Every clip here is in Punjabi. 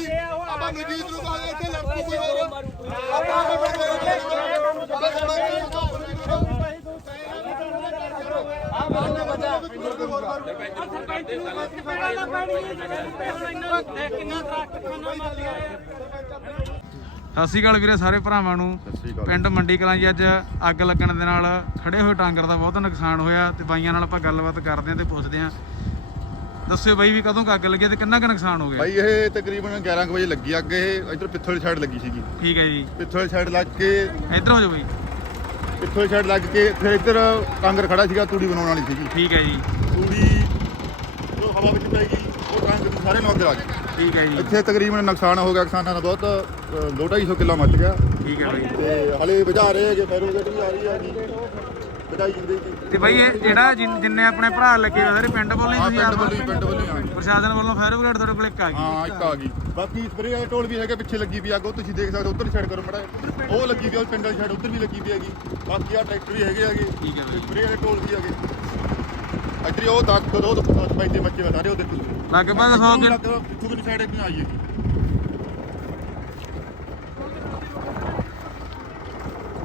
ਜੀ ਆਪਾਂ ਨਜੀਤ ਨੂੰ ਕਹਾਂਗੇ ਇੱਥੇ ਲੜਕੂ ਕੋਈ ਹੋਰ। ਆਪਾਂ ਸਤਿ ਸ਼੍ਰੀ ਅਕਾਲ ਵੀਰੇ ਸਾਰੇ ਭਰਾਵਾਂ ਨੂੰ। ਪਿੰਡ ਮੰਡੀ ਕਲਾਂ ਜੀ ਅੱਜ ਅੱਗ ਲੱਗਣ ਦੇ ਨਾਲ ਖੜੇ ਹੋਏ ਟਾਂਗਰ ਦਾ ਬਹੁਤ ਨੁਕਸਾਨ ਹੋਇਆ ਤੇ ਬਾਈਆਂ ਨਾਲ ਆਪਾਂ ਗੱਲਬਾਤ ਕਰਦੇ ਆਂ ਤੇ ਪੁੱਛਦੇ ਆਂ ਦੱਸਿਓ ਬਾਈ ਵੀ ਕਦੋਂ ਕੁ ਅੱਗ ਲੱਗੀ ਤੇ ਕਿੰਨਾ ਕੁ ਨੁਕਸਾਨ ਹੋ ਗਿਆ? ਭਾਈ ਇਹ ਤਕਰੀਬਨ 11 ਕੁ ਵਜੇ ਲੱਗੀ ਅੱਗ ਇਹ ਇਧਰ ਪਿੱਥਲ ਸਾਈਡ ਲੱਗੀ ਸੀਗੀ। ਠੀਕ ਹੈ ਜੀ। ਪਿੱਥਲ ਸਾਈਡ ਲੱਗ ਕੇ ਇੱਧਰ ਹੋ ਜਾਓ ਬਾਈ। ਪਿੱਥਲ ਸਾਈਡ ਲੱਗ ਕੇ ਫਿਰ ਇੱਧਰ ਟਾਂਗਰ ਖੜਾ ਸੀਗਾ ਤੂੜੀ ਬਣਾਉਣ ਵਾਲੀ ਸੀਗੀ। ਠੀਕ ਹੈ ਜੀ। ਤੂੜੀ ਉਹ ਹਵਾ ਵਿੱਚ ਪੈ ਗਈ ਉਹ ਟਾਂਗਰ ਸਾਰੇ ਨੂੰ ਅੱਗ ਲੱਗ ਗਈ ਠੀਕ ਹੈ ਜੀ। ਇੱਥੇ ਤਕਰੀਬਨ ਨੁਕਸਾਨ ਹੋ ਗਿਆ ਕਿਸਾਨਾਂ ਦਾ ਬਹੁਤ ਅ, ਦੋ ਢਾਈ ਸੌ ਕਿੱਲਾ ਮੱਚ ਗਿਆ। ਠੀਕ ਹੈ ਬਾਈ। ਤੇ ਹਲੇ ਬੁਝਾ ਰਹੇ ਹੈਗੇ ਫੈਰੋ ਗੱਡੀ ਆ ਰਹੀ ਹੈਗੀ। ਜੀ। ਤੇ ਬਾਈ ਇਹ ਜਿਹੜਾ ਜਿਨ- ਜਿੰਨੇ ਆਪਣੇ ਭਰਾ ਲੱਗੇ ਹੋਏ ਸਾਰੇ ਪਿੰਡ ਵੱਲੋਂ ਹੀ ਹਾਂ ਤੁਸੀਂ ਪਿੰਡ ਆਪ ਵੱਲੋਂ ਹੀ ਪਿੰਡ ਵੱਲੋਂ ਹੀ ਆ ਪ੍ਰਸ਼ਾਸਨ ਵੱਲੋਂ ਫਾਇਰ ਬ੍ਰਿਗੇਡ ਤੁਹਾਡੇ ਕੋਲ ਇੱਕ ਆ ਗਈ। ਹਾਂ ਇੱਕ ਆ ਗਈ। ਬਾਕੀ ਸਪਰੇ ਵਾਲੇ ਟੋਲ ਵੀ ਹੈਗੇ ਪਿੱਛੇ ਲੱਗੀ ਵੀ ਅੱਗ ਉਹ ਤੁਸੀਂ ਦੇਖ ਸਕਦੇ ਹੋ ਉੱਧਰ ਸਾਈਡ ਕਰੋ ਮੜਾ ਉਹ ਲੱਗੀ ਵੀ ਆ, ਉਹ ਪਿੰਡ ਵਾਲੀ ਉੱਧਰ ਵੀ ਲੱਗੀ ਵੀ ਹੈਗੀ। ਬਾਕੀ ਆ ਟਰੈਕਟਰ ਵੀ ਹੈਗੇ ਹੈਗੇ। ਠੀਕ ਹੈ ਬਾਈ। ਸਪਰੇ ਵਾਲੇ ਟੋਲ ਵੀ ਹੈਗੇ। ਇੱਧਰ ਹੀ ਉਹ 10 ਦੋ 10 ਪੈਂਦੇ ਬੱਚੇ ਵਾ ਸਾਰੇ ਉਹ ਦੇਖੋ ਲਗਭਗ 100 ਕਿ ਪਿੱਛੋਂ ਦੀ ਸਾਈਡ ਇੱਕ ਆਈ ਹੈਗੀ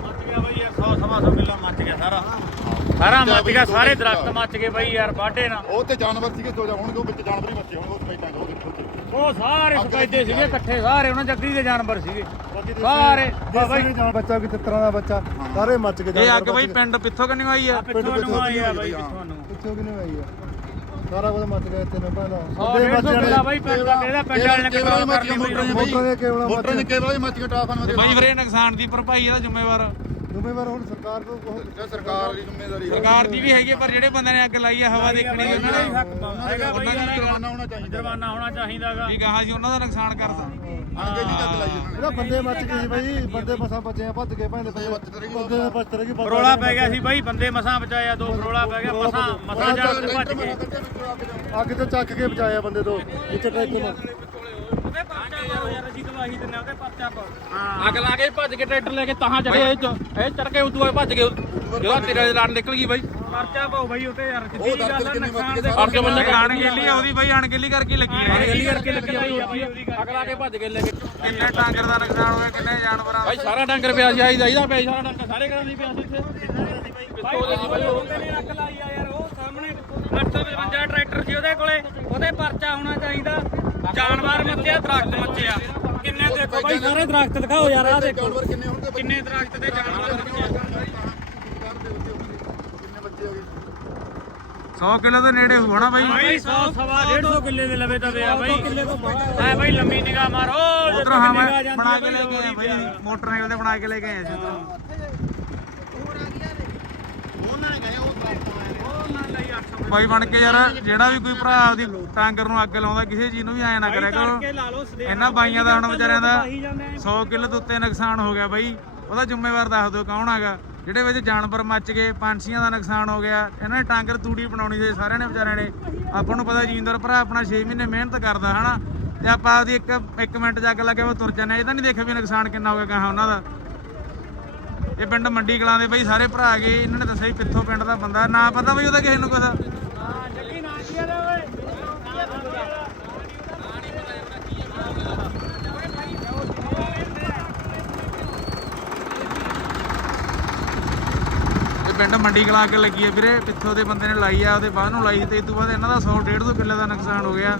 ਮੱਚ ਗਿਆ ਬਈ ਯਾਰ 100 ਸਵਾ 100 ਕਿੱਲਾ ਮੱਚ ਗਿਆ ਸਾਰਾ ਸਾਰਾ ਮੱਚ ਗਿਆ ਸਾਰੇ ਦਰਖਤ ਮੱਚ ਗਏ ਬਈ ਯਾਰ ਬਾਡੇ ਨਾਲ ਉਹ ਤੇ ਜਾਨਵਰ ਸੀਗੇ ਦੋ ਹੋਣਗੇ ਉਹ ਵਿੱਚ ਜਾਨਵਰ ਹੀ ਬੱਚੇ ਹੋਣਗੇ ਉਹ ਸਪੈਟਾਂ ਉਹ ਦੇਖੋ ਉੱਥੇ। ਉਹ ਸਾਰੇ ਸਫੈਦੇ ਸੀਗੇ ਇਕੱਠੇ ਸਾਰੇ ਉਹਨਾਂ ਜੱਗੀ ਦੇ ਜਾਨਵਰ ਸੀਗੇ। ਸਾਰੇ ਬਾਬਾ ਜੀ। ਜਾਨ ਬੱਚਾ ਕਿ ਤਿੱਤਰਾਂ ਦਾ ਬੱਚਾ ਸਾਰੇ ਮੱਚ ਕੇ ਇਹ ਅੱਗ ਬਾਈ ਪਿੰਡ ਪਿੱਥੋਂ ਕਿੰਨੀ ਆਈ ਆ? ਪਿੱਛੋਂ ਨੂੰ ਆਈ ਆ ਬਈ ਪਿੱਛੋਂ ਨੂੰ ਕਿਨੇ ਆਈ ਆ? ਸਾਰਾ ਕੁਝ ਮੱਚ ਗਿਆ ਇੱਥੇ ਨਾ ਪਹਿਲਾਂ। ਬਈ ਪਿੰਡ ਦਾ ਕਿਹੜਾ ਪਿੰਡ ਵਾਲੇ ਨੇ ਕੰਟਰੋਲ ਮੱਚ ਕਰਨੀ ਗਿਆ ਮੋਟਰਾਂ ਦੇ ਕੇਵਲਾਂ ਮੋਟਰਾਂ ਦੇ ਕੇਵਲ ਮੱਚ ਟਰਾਫਾਂ ਦੇ ਬਾਈ ਵੀਰੇ ਨੁਕਸਾਨ ਦੀ ਭਰਪਾਈ ਇਹਦਾ ਜ਼ਿੰਮੇਵਾਰ। ਜ਼ਿੰਮੇਵਾਰ ਹੁਣ ਸਰਕਾਰ ਤੋਂ ਬਹੁਤ ਸਰਕਾਰ ਦੀ ਜ਼ਿੰਮੇਵਾਰੀ ਹੈ ਸਰਕਾਰ ਦੀ ਵੀ ਹੈਗੀ ਪਰ ਜਿਹੜੇ ਬੰਦੇ ਨੇ ਅੱਗ ਲਾਈ ਆ ਹਵਾ ਦੇਖਣੀ ਉਹਨਾਂ ਉਹਨਾਂ ਦਾ ਹੀ ਨੇ ਹੱਕ ਬਣਦਾ ਹੈਗਾ ਬਈ ਉਹਨਾਂ ਨੂੰ ਜੁਰਮਾਨਾ ਹੋਣਾ ਚਾਹੀਦਾ। ਜੁਰਮਾਨਾ ਹੋਣਾ ਚਾਹੀਦਾਗਾ। ਵੀ ਕਹਾ ਸੀ ਉਹਨਾਂ ਦਾ ਨੁਕਸਾਨ ਕਰਦਾ ਅੱਗੇ ਜੀ ਅੱਗ ਲਾਈ ਉਹਨਾਂ ਨੇ। ਇਹਦਾ ਬੰਦੇ ਮੱਚ ਗਏ ਸੀ ਬਾਈ ਬੰਦੇ ਮਸਾਂ ਬਚੇ ਆ ਭੱਜ ਕੇ ਭਾਂਦੇ ਬੰਦੇ ਬਚ ਰਹੀ ਬੰਦੇ ਫਰੋਲਾ ਪੈ ਗਿਆ ਸੀ ਬਈ ਬੰਦੇ ਮਸਾਂ ਬਚਾਇਆ ਦੋ ਫਰੋਲਾ ਪੈ ਗਿਆ ਮਸਾਂ ਮਸਾਂ ਜਾ ਕੇ ਭੱਜ ਗਏ। ਅੱਗ ਤੇ ਚੱਕ ਕੇ ਬਚਾਇਆ ਬੰਦੇ ਤੋਂ ਇੱਥੇ ਟਰੈਕਟਰ ਨਾਲ। ਉਹਦੇ ਪਰਚਾ ਪਾਓ ਯਾਰ ਅਸੀਂ ਗਵਾਹੀ ਦਿੰਨੇ ਉਹਦੇ ਪਰਚਾ ਪਾਓ। ਅੱਗ ਲਾ ਕੇ ਭੱਜ ਕੇ ਟਰੈਕਟਰ ਲੈ ਕੇ ਤਾਹਾਂ ਚੜੇ ਇਹ ਚ। ਇਹ ਚੜ ਕੇ ਉਦੋਂ ਬਾਅਦ ਭੱਜ ਗਏ। ਜਦੋਂ ਤੇਰੇ ਲੜ ਨਿਕਲ ਗਈ ਬਾਈ। ਪਰਚਾ ਪਾਓ ਬਾਈ ਉੱਤੇ ਯਾਰ ਸਿੱਧੀ ਉਹ ਜੀ ਗੱਲ ਦਰਖਤ ਆ ਕਿੰਨੇ ਨੁਕਸਾਨ ਮੱਚ ਦੇ ਗਏ ਅਰਜ ਬੰਦੇ ਅਣਗਹਿਲੀ ਆ ਉਹਦੀ ਬਾਈ ਅਣਗਹਿਲੀ ਕਰਕੇ ਲੱਗੀ ਹੈ ਗਲੀ ਕਰਕੇ ਲੱਗੀ ਬਾਈ ਅੱਗ ਲਾ ਕੇ ਭੱਜ ਕੇ ਲੈ ਕੇ ਕਿੰਨੇ ਟਾਂਗਰ ਦਾ ਨੁਕਸਾਨ ਹੋਇਆ ਕਿੰਨੇ ਜਾਨਵਰਾਂ ਬਾਈ ਸਾਰਾ ਡੰਗਰ ਪਿਆ ਸੀ ਆਈ ਦਾ ਇਹਦਾ ਪਿਆ ਸੀ, ਸਾਰਾ ਡੰਗਰ ਸਾਰੇ ਘਰਾਂ ਦੀ ਪਿਆ ਸੀ ਇੱਥੇ। ਪਿੱਤੋਂ ਦੇ ਸੀ ਬਾਈ ਉਹ। ਨੇ ਅੱਗ ਲਾਈ ਆ ਯਾਰ ਉਹ ਸਾਹਮਣੇ 855 ਟਰੈਕਟਰ ਸੀ ਉਹਦੇ ਕੋਲੇ। ਉਹਦੇ ਪਰਚਾ ਹੋਣਾ ਚਾਹੀਦਾ। ਜਾਨਵਰ ਮੱਚਿਆ ਦਰਖਤ ਮੱਚਿਆ। ਕਿੰਨੇ ਦੇਖੋ ਬਾਈ ਸਾਰੇ ਦਰਖਤ ਦਿਖਾਓ ਯਾਰ ਆ ਦੇਖੋ। ਜਾਨਵਰ ਕਿੰਨੇ ਹੋਣਗੇ ਕਿੰਨੇ ਦਰਖਤ ਤੇ ਜਾਨਵਰ ਮੱਚਿਆ ਕਿੰਨੇ ਬੱਚੇ ਹੋਗੇ 100 ਕਿਲੋ ਦੇ ਨੇੜੇ ਹੋਣਾ ਬਾਈ? ਬਾਈ 100 ਸਵਾ 150 ਕਿੱਲੇ ਦੇ ਲਵੇ ਤਾਂ ਆ ਬਾਈ। ਐ ਬਾਈ ਲੰਮੀ ਨਿਗਾਹ ਮਾਰੋ। ਉਧਰ ਹਾਂ ਮੈਂ ਬਣਾ ਕੇ ਲੈ ਕੇ ਆਇਆ ਬਾਈ। ਮੋਟਰਸਾਈਕਲ ਤੇ ਬਣਾ ਕੇ ਲੈ ਕੇ ਆਇਆ ਸੀ ਉਧਰੋਂ। ਬਾਈ ਬਣ ਕੇ ਯਾਰ ਜਿਹੜਾ ਵੀ ਕੋਈ ਭਰਾ ਆਪਦੀ ਟਾਂਗਰ ਨੂੰ ਅੱਗ ਲਾਉਂਦਾ ਕਿਸੇ ਚੀਜ਼ ਨੂੰ ਵੀ ਐ ਨਾ ਕਰਿਆ ਕਰੋ। ਲਾ ਇਹਨਾਂ ਬਾਈਆਂ ਦਾ ਹੁਣ ਵਿਚਾਰਿਆਂ ਦਾ 100 ਕਿਲੋ ਤੋਂ ਉੱਤੇ ਨੁਕਸਾਨ ਹੋ ਗਿਆ ਬਾਈ। ਉਹਦਾ ਜ਼ਿੰਮੇਵਾਰ ਦੱਸ ਦਿਓ ਕੌਣ ਹੈਗਾ ਜਿਹੜੇ ਵਿੱਚ ਜਾਨਵਰ ਮੱਚ ਗਏ ਪੰਛੀਆਂ ਦਾ ਨੁਕਸਾਨ ਹੋ ਗਿਆ। ਇਹਨਾਂ ਨੇ ਟਾਂਗਰ ਤੂੜੀ ਬਣਾਉਣੀ ਸੀ ਸਾਰਿਆਂ ਨੇ ਵਿਚਾਰਿਆਂ ਨੇ। ਆਪਾਂ ਨੂੰ ਪਤਾ ਜੀਂਦਰ ਭਰਾ ਆਪਣਾ 6 ਮਹੀਨੇ ਮਿਹਨਤ ਕਰਦਾ ਹਨਾ? ਤੇ ਆਪਾਂ ਆਪਦੀ ਇੱਕ ਇੱਕ ਮਿੰਟ ਜੱਗ ਲੱਗੇ ਉਹ ਤੁਰ ਜਾਂਦੇ। ਇਹ ਤਾਂ ਨਹੀਂ ਦੇਖਿਆ ਵੀ ਨੁਕਸਾਨ ਕਿੰਨਾ ਹੋ ਗਿਆ ਕਹਾ ਉਹਨਾਂ ਦਾ। ਇਹ ਪਿੰਡ ਮੰਡੀ ਕਲਾਂ ਦੇ ਬਈ ਸਾਰੇ ਭਰਾ ਗਏ। ਇਹਨਾਂ ਨੇ ਦੱਸਿਆ ਪਿੱਥੋਂ ਪਿੰਡ ਦਾ ਬੰਦਾ ਨਾ ਪਤਾ ਬਈ ਉਹਦਾ ਕਿਸੇ ਨੂੰ ਕੁਛ ਜੱਗੀ ਨਾ ਕੀ ਆ ਓਏ ਇਹ ਪਿੰਡ ਮੰਡੀ ਕਲਾਂ ਅੱਗ ਲੱਗੀ ਹੈ ਵੀਰੇ ਪਿੱਥੋਂ ਦੇ ਬੰਦੇ ਨੇ ਲਾਈ ਆ ਉਹਦੇ ਬਾਅਦ ਨੂੰ ਲਾਈ ਤੇ ਇਸ ਤੋਂ ਬਾਅਦ ਇਹਨਾਂ ਦਾ 100 150 ਕਿੱਲੇ ਦਾ ਨੁਕਸਾਨ ਹੋ ਗਿਆ।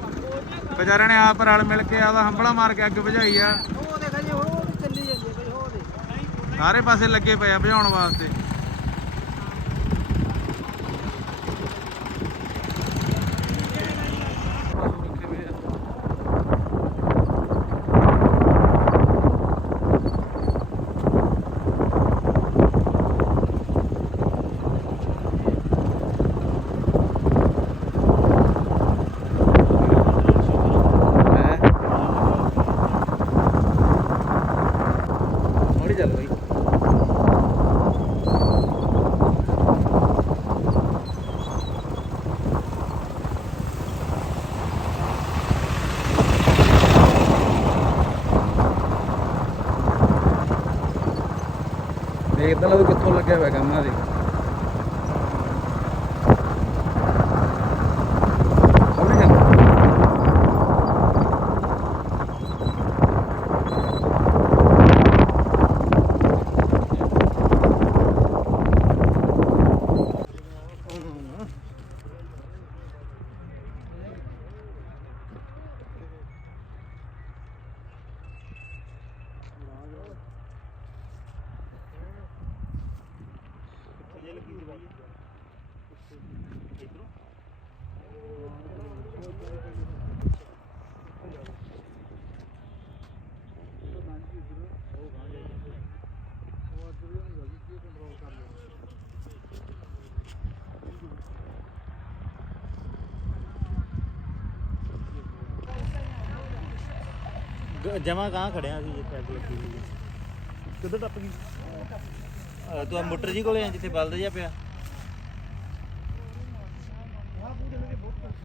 ਵਿਚਾਰਿਆਂ ਨੇ ਆਪ ਰਲ ਮਿਲ ਕੇ ਆਪਦਾ ਹੰਬਲਾ ਮਾਰ ਕੇ ਅੱਗ ਬੁਝਾਈ ਆ। ਸਾਰੇ ਪਾਸੇ ਲੱਗੇ ਪਏ ਆ ਬੁਝਾਉਣ ਵਾਸਤੇ। ਦੇਖਦਾ ਲਓ ਕਿੱਥੋਂ ਲੱਗਿਆ ਹੋਇਆ ਕੰਮ ਆ ਦੇ ਹੌਲੀ ਚੱਲ ਜਮਾ ਕਹਾਂ ਖੜਿਆ ਸੀ ਜਿੱਥੇ ਅੱਗ ਲੱਗੀ ਸੀ ਕਿੱਧਰ ਟੱਪ ਗਈ? ਅਹ, ਤੂੰ ਆਹ ਮੋਟਰ ਜੀ ਕੋਲੇ ਆ, ਜਿੱਥੇ ਬਲਦ ਜਿਹਾ ਪਿਆ।